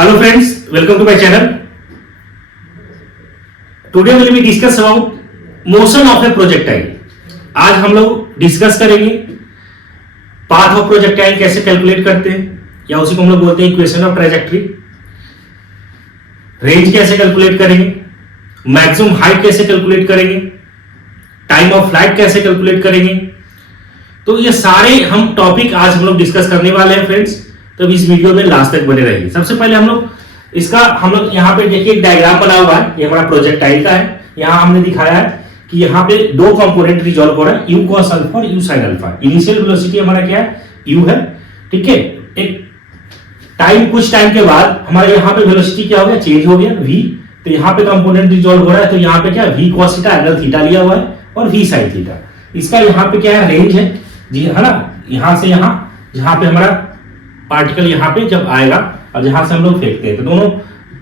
Hello friends, welcome to my channel. Today we will discuss about motion of a projectile. आज हम लोग discuss करेंगे path of projectile कैसे calculate करते हैं, या उसी को हम लोग बोलते हैं इक्वेशन ऑफ ट्रैजेक्टरी। रेंज कैसे कैलकुलेट करेंगे, मैक्सिमम हाइट कैसे कैलकुलेट करेंगे, टाइम ऑफ फ्लाइट कैसे कैलकुलेट करेंगे। तो ये सारे हम टॉपिक आज हम लोग डिस्कस करने वाले हैं फ्रेंड्स, तो इस वीडियो में लास्ट तक बने रहिए। सबसे पहले हम लोग यहाँ पे देखिए एक डायग्राम बना हुआ है, ये हमारा प्रोजेक्टाइल का है। यहाँ हमने दिखाया है कि यहाँ पे दो कंपोनेंट रिजॉल्व हो रहा है, यू कॉस अल्फा और you sine alpha. Initial velocity हमारा क्या है, यू है, ठीक है। एक कुछ टाइम के बाद हमारे यहाँ पे वेलोसिटी क्या हो गया, चेंज हो गया v। तो यहाँ पे कंपोनेंट रिजॉल्व हो रहा है, तो यहाँ पे क्या v cos theta angle theta लिया हुआ है और v sin थीटा। इसका यहाँ पे क्या है, रेंज है जी, है ना। यहाँ से यहाँ जहाँ पे हमारा पार्टिकल यहाँ पे जब आएगा और जहां से हम लोग फेंकते हैं, तो दोनों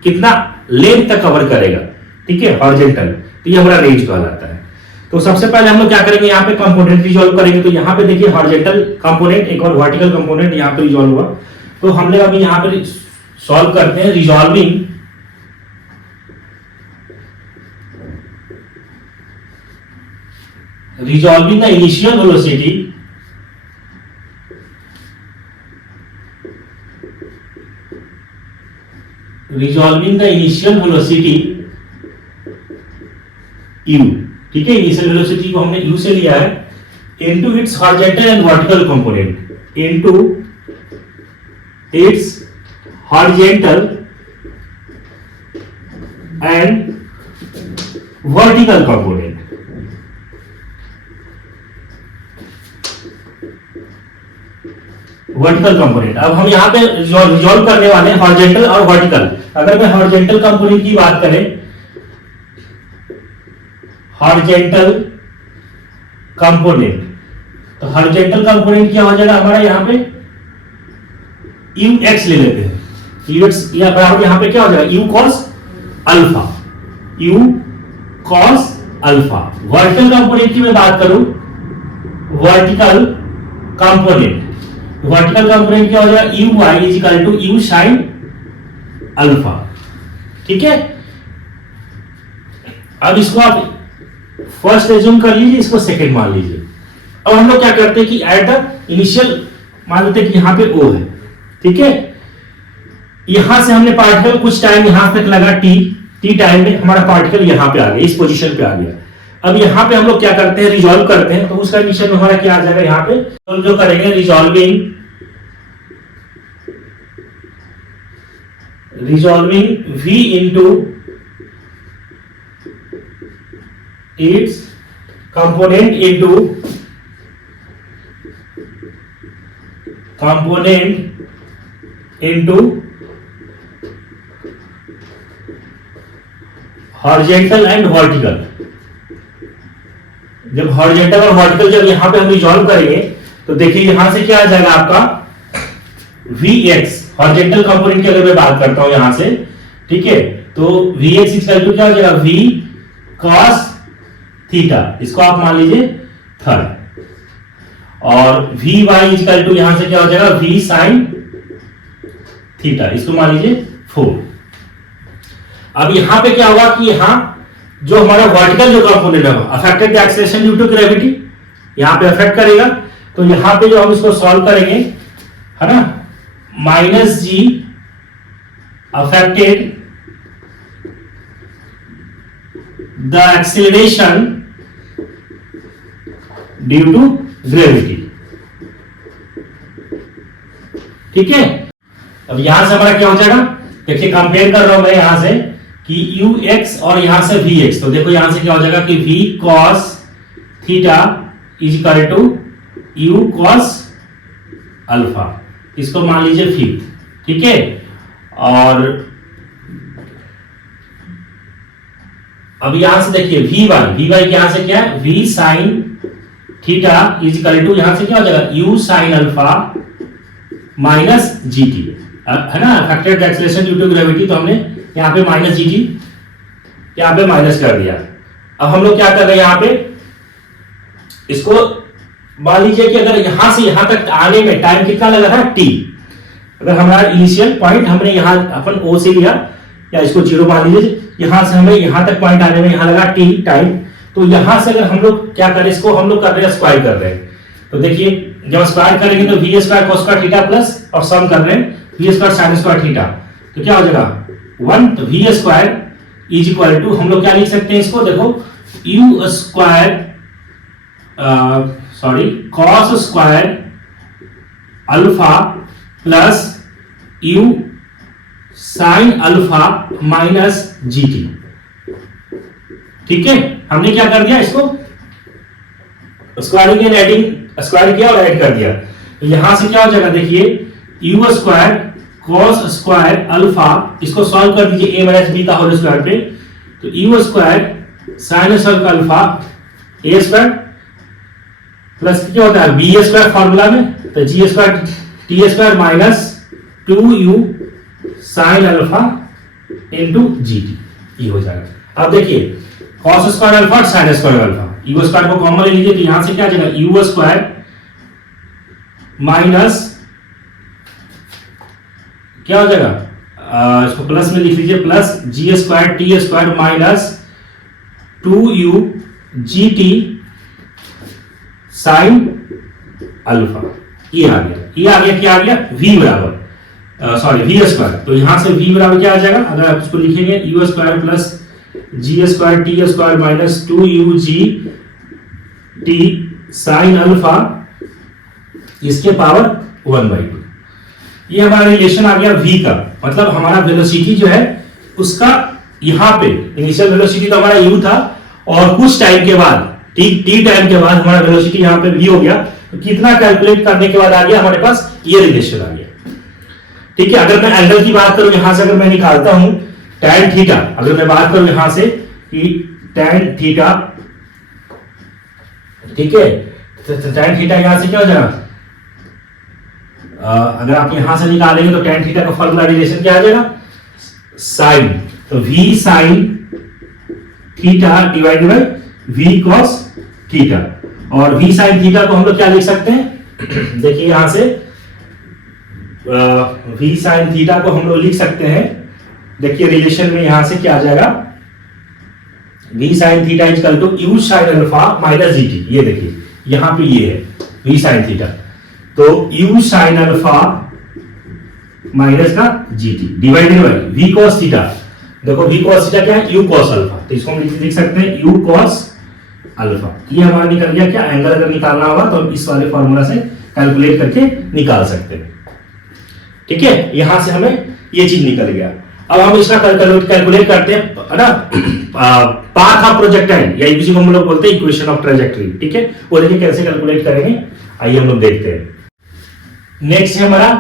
कितना लेंथ तक कवर करेगा, ठीक है, हॉरिजॉन्टल। तो ये हमारा रेंज कहलाता है। तो सबसे पहले हम लोग क्या करेंगे, यहाँ पे कंपोनेंट रिजॉल्व करेंगे। तो यहाँ पे देखिए हॉरिजॉन्टल कंपोनेंट एक और वर्टिकल कंपोनेंट यहाँ पे रिजॉल्व हुआ। तो हम लोग अभी यहाँ पे सॉल्व करते हैं, resolving the initial velocity u, ठीक है। इनिशियल वेलोसिटी को हमने u से लिया है, into its horizontal and vertical component, into its horizontal and vertical component. Vertical component अब हम यहाँ पे रिजॉल्व करने वाले हैं हॉरिजॉन्टल और वर्टिकल। अगर मैं हॉरिजॉन्टल कंपोनेंट की बात करें, हॉरिजॉन्टल कंपोनेंट, तो हॉरिजॉन्टल कंपोनेंट क्या हो जाएगा हमारा, यहाँ पे ux ले लेते हैं। ux यहाँ पे क्या हो जाएगा, u cos alpha, u cos alpha. Vertical component की मैं बात करूं, वर्टिकल कंपोनेंट क्या हो जाएगा, u y is equal to u sin अल्फा, ठीक है। अब इसको आप फर्स्ट एज्यूम कर लीजिए, इसको सेकंड मान लीजिए। अब हम लोग क्या करते हैं कि एट द इनिशियल मान लेते हैं कि यहां पे O है, ठीक है। यहां से हमने पार्टिकल कुछ टाइम यहां तक लगा t टाइम में हमारा पार्टिकल यहां पे आ गया, इस पोजीशन पे आ गया। अब यहां पे हम लोग क्या करते हैं, रिजॉल्व करते हैं। तो उस कंडीशन में हमारा क्या आ जाएगा, यहां पे तो जो करेंगे resolving v into its component into horizontal and vertical. जब हॉरिजॉन्टल और वर्टिकल जब यहां पे हम रिजॉल्व करेंगे, तो देखिए यहां से क्या आ जाएगा आपका Vx, हॉरिजॉन्टल कंपोनेंट की अगर मैं बात करता हूं यहां से, ठीक है। तो Vx इक्वल टू क्या हो जाएगा, v cos थीटा, इसको आप मान लीजिए थर्ड, और Vy इक्वल टू यहां से क्या हो जाएगा, v sin थीटा, इसको मान लीजिए फोर। अब यहां पे क्या होगा कि यहां जो हमारा वर्टिकल जो कंपोनेंट है affected the acceleration due to gravity, यहां पे अफेक्ट करेगा। तो यहां पे जो हम इसको सॉल्व करेंगे, है ना, minus g affected the acceleration due to gravity, ठीक है। अब यहां से हमारा क्या हो जाएगा, देखिए कंपेयर कर रहा हूं मैं यहां से कि ux और यहां से vx। तो देखो यहां से क्या हो जाएगा कि v cos theta is equal to u cos alpha, इसको मान लीजिए फिफ्थ, ठीक है। और अब यहां से देखिए vy यहां से क्या है, v sin theta is equal to यहां से क्या हो जाएगा, u sin alpha minus gt, है ना, affected acceleration due to gravity. तो हमने यहाँ पे माइनस gt यहाँ पे माइनस कर दिया। अब हम लोग क्या कर रहे हैं, यहाँ पे इसको मान लीजिए कि अगर यहां से यहां तक आने में टाइम कितना लगा था, t। अगर हमारा इनिशियल पॉइंट हमने यहाँ अपन ओ से लिया या इसको 0 मान लीजिए, यहां से हमें यहां तक पॉइंट आने में यहां लगा t टाइम, तो यहां से अगर हम लोग क्या करें, इसको हम लोग कर रहे हैं स्क्वायर कर रहे हैं, तो देखिए जब स्क्वायर करेंगे तो v square cos square theta plus और सम कर रहे हैं v square sin square theta, तो क्या हो जाएगा 1, तो v square is equal to हम लोग क्या लिख सकते हैं इसको, देखो u square cos square alpha plus u sin alpha minus gt। ठीक है, हमने क्या कर दिया, इसको स्क्वायरिंग एंड एडिंग, स्क्वायर किया और ऐड कर दिया, तो यहां से क्या हो जाएगा, देखिए u square cos square alpha, इसको सॉल्व कर दीजिए a माइनस b का होल स्क्वायर पे, तो u square sin square alpha a square plus क्या होता है b स्क्वायर फार्मूला में, तो g square t square minus 2u sin alpha into gt, ये हो जाएगा। अब देखिए cos स्क्वायर अल्फा और sin square alpha, u square को कॉमन ले लीजिए, तो यहां से क्या आ जाएगा u स्क्वायर माइनस क्या हो जाएगा, इसको प्लस में लिख लीजिए, plus g square t square minus 2u gt sin alpha, ये आ गया क्या आ गया v बराबर वी स्क्वायर, तो यहां से v बराबर क्या आ जाएगा, अगर आप इसको लिखेंगे u square plus g square t square minus 2u g t sin alpha इसके पावर 1/2, ये हमारा रिलेशन आ गया v का, मतलब हमारा वेलोसिटी जो है उसका यहां पे इनिशियल वेलोसिटी तो हमारा u था, और कुछ टाइम के बाद t टाइम के बाद हमारा वेलोसिटी यहां पे v हो गया, तो कितना कैलकुलेट करने के बाद आ गया हमारे पास ये रिलेशन आ गया। ठीक है, अगर मैं एंगल की बात करूं, यहां से अगर मैं निकालता हूं tan थीटा, अगर मैं बात करूं यहां से कि tan थीटा, ठीक है, तो tan थीटा यहां से क्या हो जाएगा, अगर आप यहां से निकालेंगे तो tan थीटा का फॉर्मूला रिलेशन क्या आ जाएगा, sin, तो v sin theta divided by v cos theta, और v sin थीटा को हम लोग क्या लिख सकते हैं, देखिए यहां से v sin थीटा को हम लोग लिख सकते हैं, देखिए रिलेशन में यहां से क्या आ जाएगा, v sin theta equal to u sin alpha minus gt, ये देखिए यहां पे ये है v sin थीटा, तो u sin अल्फा माइनस का gt divided by v cos theta, देखो v cos थीटा क्या है, u cos अल्फा, तो इसको हम लिख सकते हैं u cos अल्फा, ये हमारा निकल गया क्या, एंगल अगर निकालना होगा तो इस वाले फॉर्मूला से कैलकुलेट करके निकाल सकते हैं। ठीक है, यहां से हमें ये चीज निकल गया। अब हम इसका कैलकुलेट करते हैं ना, पाथ ऑफ प्रोजेक्टाइल या इसी को हम लोग बोलते हैं इक्वेशन ऑफ ट्रैजेक्टरी। ठीक है, वो देखिए कैसे कैलकुलेट करेंगे, आइए हम लोग देखते हैं। नेक्स्ट है हमारा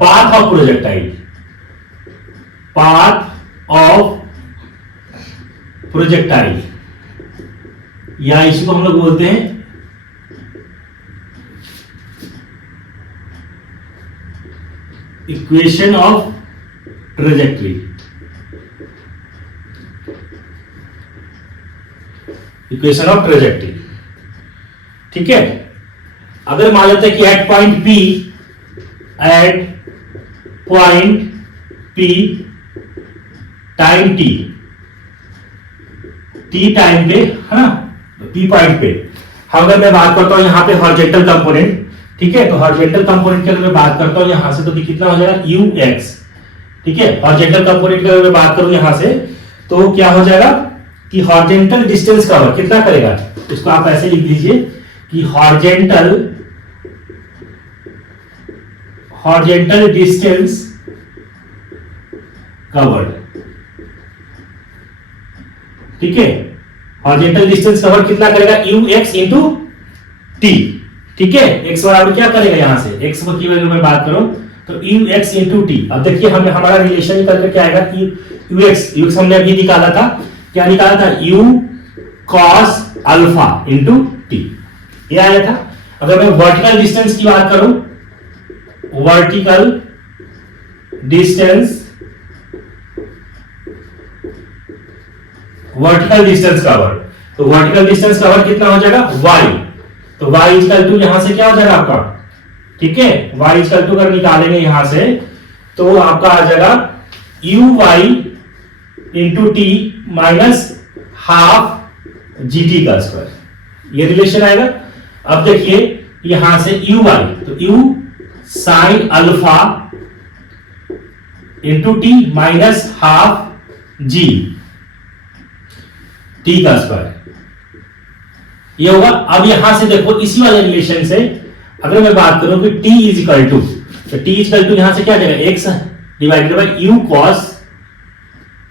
path of projectile, path of projectile या इसी को हम लोग बोलते हैं equation of trajectory. Equation of trajectory, ठीक है। अगर मान लेते हैं कि at point P time t time पे है ना, P पॉइंट पे अगर मैं बात करता हूं यहां पे हॉरिजॉन्टल कंपोनेंट, ठीक है, तो हॉरिजॉन्टल कंपोनेंट की अगर मैं बात करता हूं यहां से तो कितना हो जाएगा ux, ठीक है। हॉरिजॉन्टल कंपोनेंट की अगर मैं बात करूं यहां से तो क्या हो जाएगा कि हॉरिजॉन्टल डिस्टेंस कवर कितना करेगा, इसको आप ऐसे लिख दीजिए कि हॉरिजॉन्टल डिस्टेंस कवर्ड, ठीक है। हॉरिजॉन्टल डिस्टेंस कवर कितना करेगा ux इंटू t, ठीक है। x बराबर क्या करेगा यहां से, x की अगर मैं बात करूं तो ux इंटू t। अब देखिए हमें हमारा रिलेशन निकल कर क्या आएगा कि ux हमने अभी निकाला था, क्या निकाला था u cos alpha into t, ये आया था। अगर मैं वर्टिकल डिस्टेंस की बात करूं, वर्टिकल डिस्टेंस कवर, तो वर्टिकल डिस्टेंस कवर कितना हो जाएगा y, तो y इक्वल टू यहां से क्या हो जाएगा आपका ठीक है, y इक्वल टू अगर निकालेंगे यहां से तो आपका आ जाएगा u y into t minus half g t का स्क्वायर, ये रिलेशन आएगा। अब देखिए यहां से यू वाई, तो u sine alpha into t minus half g t का स्क्वायर, ये होगा। अब यहां से देखो इसी वाले रिलेशन से अगर मैं बात करूं कि t इज इक्वल टू, तो t इज इक्वल टू यहां से क्या आ जाएगा x divided by u cos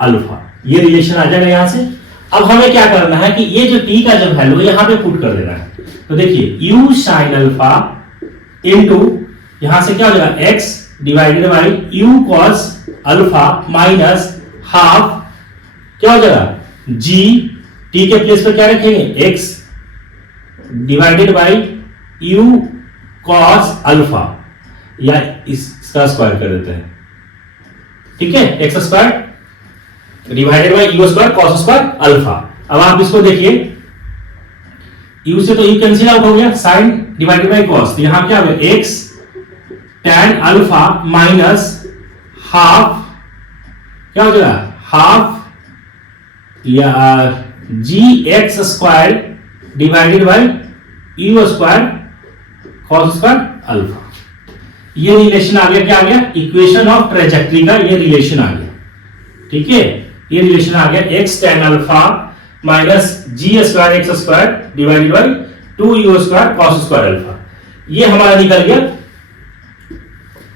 alpha, ये रिलेशन आ जाएगा यहां से। अब हमें क्या करना है कि ये जो t का जो वैल्यू है यहां पे पुट कर देना है। तो देखिए u sin अल्फा इनटू यहां से क्या हो जाएगा x divided by u cos alpha minus half क्या हो जाएगा g, t के प्लेस पर क्या रखेंगे x divided by u cos alpha, या इसका स्क्वायर कर देते हैं, ठीक है, x square divided by u square cos square alpha. अब आप इसको देखिए, u से तो u कैंसिल आउट हो गया, साइन डिवाइडेड बाई कॉस, तो यहां क्या हो गया x tan alpha minus half क्या हो जाएगा हाफ या g x square divided by u square cos square alpha. ये रिलेशन आ गया, क्या आ गया, इक्वेशन ऑफ ट्रेजेक्टरी का ये रिलेशन आ गया, ठीक है, ये रिलेशन आ गया x tan alpha minus g square x square divided by 2u square cos square alpha. ये हमारा निकल गया,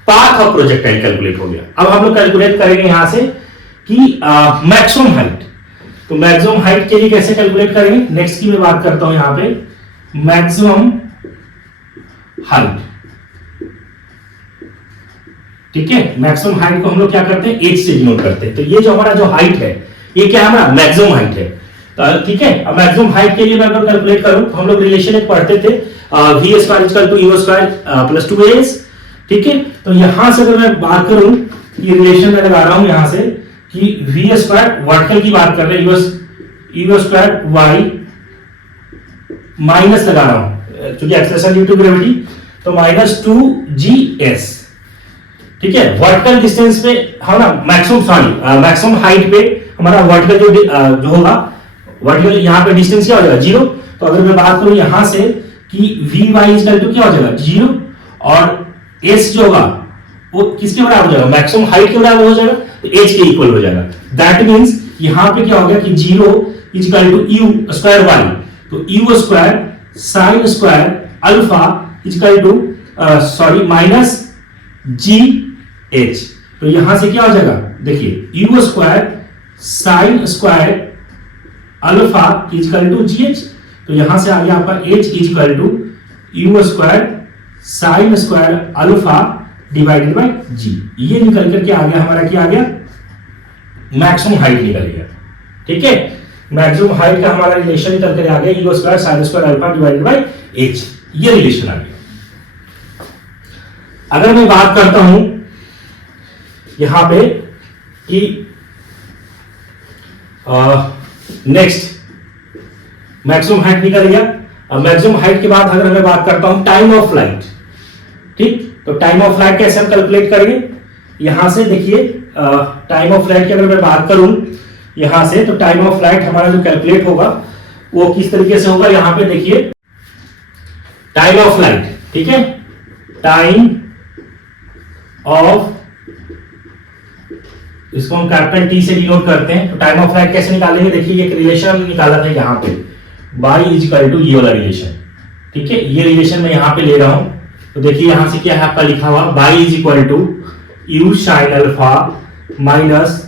पाथ ऑफ प्रोजेक्टाइल कैलकुलेट हो गया। अब हम लोग कैलकुलेट करेंगे यहां से कि मैक्सिमम हाइट, तो मैक्सिमम हाइट के लिए कैसे कैलकुलेट करेंगे, नेक्स्ट की मैं बात करता हूं यहां पे मैक्सिमम हाइट, ठीक है। मैक्सिमम हाइट को हम लोग क्या करते हैं एच से डिनोट करते हैं, तो ये जो हमारा जो हाइट है ये क्या है हमारा मैक्सिमम हाइट है, तो ठीक है। अब मैक्सिमम हाइट के लिए मैं अगर कैलकुलेट करूं तो हम लोग रिलेशन एक पढ़ते थे v square equal to u square plus 2as, ठीक है। तो यहां से अगर मैं बात करूं, ये रिलेशन मैं लगा रहा हूं यहां से कि वी स्क्वायर वर्टिकल की बात कर रहे हैं, यू स्क्वायर वाई माइनस लगा रहा हूं क्योंकि एक्सलेशन ड्यू टू ग्रेविटी, तो माइनस 2gs, ठीक है। वर्टिकल डिस्टेंस पे हम ना मैक्सिमम हाइट पे हमारा वर्टिकल जो होगा, वर्टिकल यहां पे डिस्टेंस क्या हो जाएगा 0। तो अगर मैं बात करूं यहां से कि वी वाई इक्वल टू क्या हो जाएगा 0, और एस जो होगा वो किसके बराबर हो जाएगा, मैक्सिमम हाइट के बराबर हो जाएगा, तो एच के इक्वल हो जाएगा। दैट मींस यहां पे क्या हो गया कि 0 equal to u square y, तो u square sine square alpha equal to minus g h, तो यहां से क्या हो जाएगा देखिए u square sine square alpha equal to g h, तो यहां से आ गया आपका h equal to u square sine square alpha divided by g. ये निकल करके आ गया हमारा, क्या आ गया मैक्सिमम हाइट निकल गया, ठीक है। मैक्सिमम हाइट का हमारा रिलेशन निकल कर आ गया you square sine square alpha divided by H, ये रिलेशन आ गया। अगर मैं बात करता हूं यहां पे कि नेक्स्ट मैक्सिमम हाइट निकल गया। अब मैक्सिमम हाइट के बाद अगर मैं बात करता हूं टाइम ऑफ फ्लाइट, ठीक, तो टाइम ऑफ फ्लाइट कैसे हम कैलकुलेट करेंगे, यहां से देखिए टाइम ऑफ फ्लाइट की अगर मैं बात करूं यहां से, तो टाइम ऑफ फ्लाइट हमारा जो कैलकुलेट होगा वो किस तरीके से होगा, यहां पे देखिए टाइम ऑफ फ्लाइट, ठीक है, टाइम ऑफ, इसको हम कैपिटल टी से डिनोट करते हैं। तो टाइम ऑफ फ्लाइट कैसे निकालेंगे, देखिए एक रिलेशन हमने निकाला था यहां पे y इज इक्वल टू ये वाला रिलेशन, ठीक है, ये रिलेशन मैं यहां पे ले रहा हूं। तो देखिए यहां से क्या है आपका लिखा हुआ y is equal to u sine alpha minus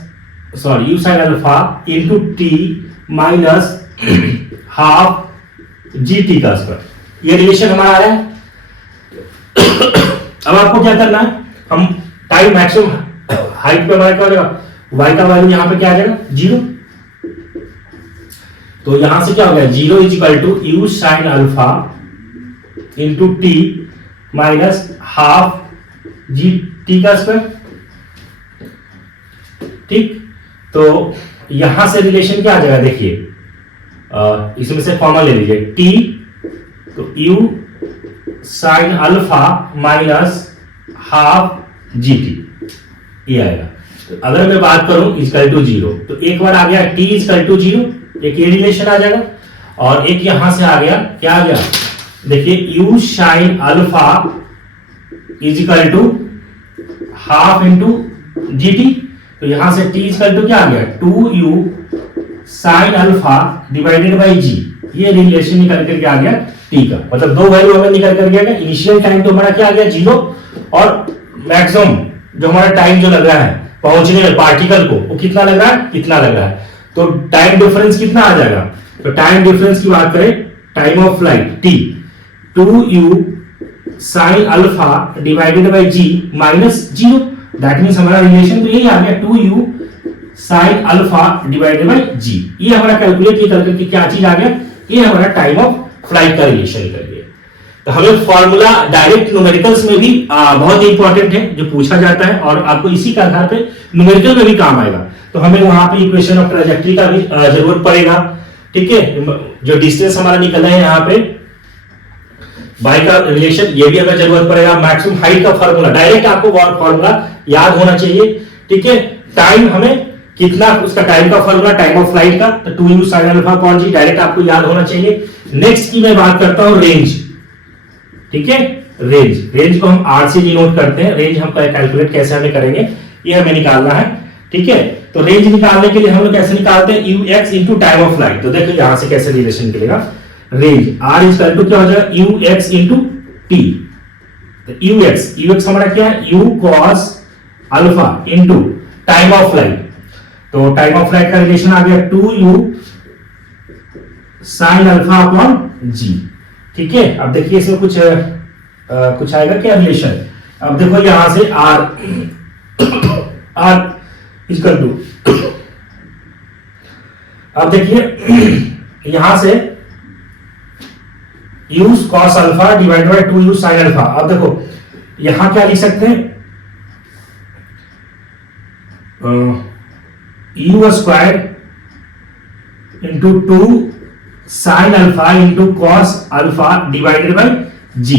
u sine alpha into t minus half g t का स्क्वायर, ये रिलेशन हमारा आ रहा है। अब आपको क्या करना है, हम टाइम मैक्सिमम हाइट पे हमारा क्या हो जाएगा, y का वैल्यू यहां पे क्या आ जाएगा 0, तो यहां से क्या हो गया 0 is equal to u sine alpha into t minus half g t का स्क्वायर, ठीक। तो यहां से रिलेशन क्या आ जाएगा, देखिए इसमें से कॉमन ले लीजिए t, तो u sine alpha minus half GT, ये आएगा। तो अगर मैं बात करूं इक्वल टू 0, तो एक बार आ गया T इक्वल टू 0, एक ये रिलेशन आ जाएगा, और एक यहां से आ गया, क्या आ गया, देखिए u sine alpha is equal to half into GT। तो यहां से T इक्वल टू क्या आ गया, 2u sine alpha divided by G, ये रिलेशन निकल करके आ गया T का, मतलब दो वैल्यू हमें निकल कर गया। इनिशियल टाइम तो हमारा क्या आ गया 0, और मैक्सिमम जो हमारा टाइम जो लग रहा है पहुंचने में पार्टिकल को, वो कितना लग रहा है, कितना लग रहा है। तो टाइम डिफरेंस कितना आ जाएगा, तो टाइम डिफरेंस की बात करें, time of flight T 2u sine alpha divided by G minus 0, that means हमारा रिलेशन तो यही आ गया 2u sine alpha divided by G। ये हमारा कैलकुलेट ये करके क्या चीज आ गया, ये हमारा टाइम ऑफ फ्लाइट का रिलेशन कर दिया। तो हमें फॉर्मूला डायरेक्ट न्यूमेरिकल्स में भी बहुत इंपॉर्टेंट है, जो पूछा जाता है, और आपको इसी के आधार पे न्यूमेरिकल में भी काम आएगा। तो हमें वहां पे इक्वेशन ऑफ ट्रैजेक्टरी का भी जरूरत पड़ेगा, ठीक है। जो डिस्टेंस हमारा निकला है यहाँ पे बाई का रिलेशन, ये भी हमें जरूरत पड़ेगा। मैक्सिमम हाइट का फॉर्मूला डायरेक्ट आपको फॉर्मूला याद होना चाहिए, ठीक है। टाइम हमें कितना, उसका टाइम का फॉर्मूला टाइम ऑफ फ्लाइट का, तो 2u sin alpha upon G direct आपको याद होना चाहिए। नेक्स्ट की मैं बात करता हूं रेंज, ठीक है। रेंज को हम R से डिनोट करते हैं। रेंज हम कैलकुलेट कैसे हमें करेंगे, ये हमें निकालना है, ठीक है। तो रेंज निकालने के लिए हम लोग कैसे निकालते हैं, ux into time of flight. तो देखो यहां से कैसे रिलेशन निकलेगा, रेंज R इक्वल टू क्या हो जाएगा, ux इंटू t। तो ux हमारा क्या है, u cos alpha into time of flight. तो टाइम ऑफ फ्लाइट का रिलेशन आ गया 2u sine alpha upon G, ठीक है। अब देखिए इसमें कुछ आएगा क्या रिलेशन। अब देखो यहां से R इक्वल टू, अब देखिए यहां से u cos alpha divided bye 2u sin alpha. अब देखो यहां क्या लिख सकते हैं, u square into 2 sine alpha into cos alpha divided bye G।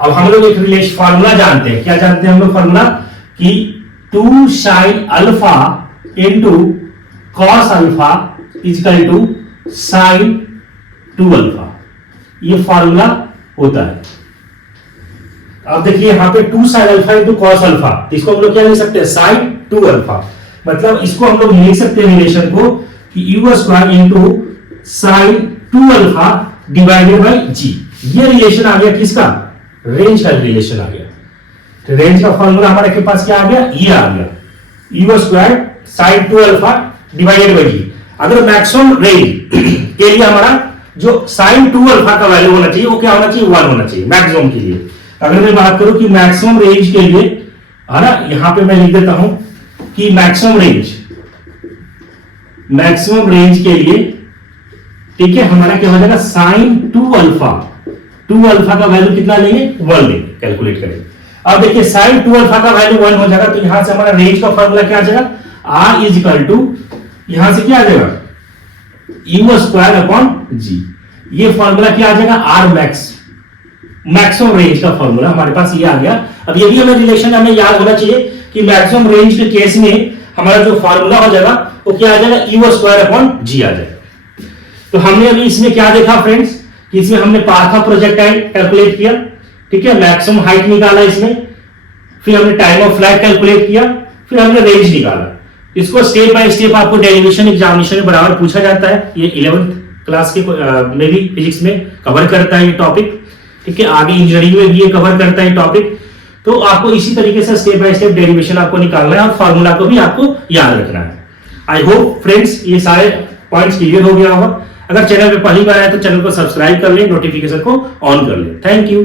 अब हम लोग एक रिलेशन फॉर्मूला जानते हैं, क्या जानते हैं हम लोग फॉर्मूला, कि 2 sine alpha into cos alpha equal to sine 2 alpha, ये फॉर्मूला होता है। अब देखिए यहां पे 2 sine alpha into cos alpha, तो इसको हम लोग क्या लिख सकते हैं, साइन 2 अल्फा। मतलब इसको हम लोग लिख सकते हैं रिलेशन को कि u square into sine 2 alpha divided bye G। ये रिलेशन आ गया किसका, रेंज का रिलेशन आ गया। तो रेंज का फॉर्मूला हमारे के पास क्या आ गया, ये आ गया u square sine 2 alpha divided bye G। अगर मैक्सिमम रेंज के लिए हमारा जो साइन 2 अल्फा का वैल्यू होना चाहिए वो क्या होना चाहिए, 1 होना चाहिए मैक्सिमम के लिए। अगर मैं बात करूं कि मैक्सिमम रेंज के लिए, है ना, यहां पे मैं लिख देता हूं कि मैक्सिमम रेंज के लिए, ठीक है, हमारा क्या हो जाएगा, साइन 2 अल्फा का वैल्यू कितना लेंगे, 1 लेंगे, कैलकुलेट करेंगे। अब देखिए साइन 2 अल्फा का वैल्यू 1 हो जाएगा, तो यहां से हमारा रेंज का फॉर्मूला क्या आ जाएगा, R इज इक्वल टू, यहां से क्या आ जाएगा, u स्क्वायर अपॉन G। ये फॉर्मूला क्या आ जाएगा, R मैक्सिमम रेंज का फॉर्मूला हमारे पास ये आ गया। अब ये भी हमें रिलेशन हमें याद होना चाहिए कि मैक्सिमम रेंज के केस में हमारा जो फॉर्मूला हो जाएगा वो क्या आ जाएगा, u स्क्वायर अपॉन G आ जाएगा। तो हमने अभी इसमें क्या देखा फ्रेंड्स, कि इसमें हमने पाथ ऑफ प्रोजेक्टाइल कैलकुलेट किया, ठीक है, मैक्सिमम हाइट निकाला इसमें, फिर हमने टाइम ऑफ फ्लाइट कैलकुलेट किया, फिर हमने रेंज निकाला। इसको स्टेप बाय स्टेप आपको डेरिवेशन एग्जामिनेशन में बराबर पूछा जाता है। ये 11th क्लास के में भी फिजिक्स में कवर करता है ये टॉपिक, ठीक है, आगे इंजीनियरिंग में भी ये कवर करता है टॉपिक। तो आपको इसी तरीके से स्टेप बाय स्टेप डेरिवेशन आपको निकालना है और फॉर्मूला को भी आपको याद रखना है। आई होप फ्रेंड्स ये सारे पॉइंट्स क्लियर हो गया होगा। अगर चैनल पे पहली बार आए तो चैनल को सब्सक्राइब कर ले, नोटिफिकेशन को ऑन कर ले। Thank you.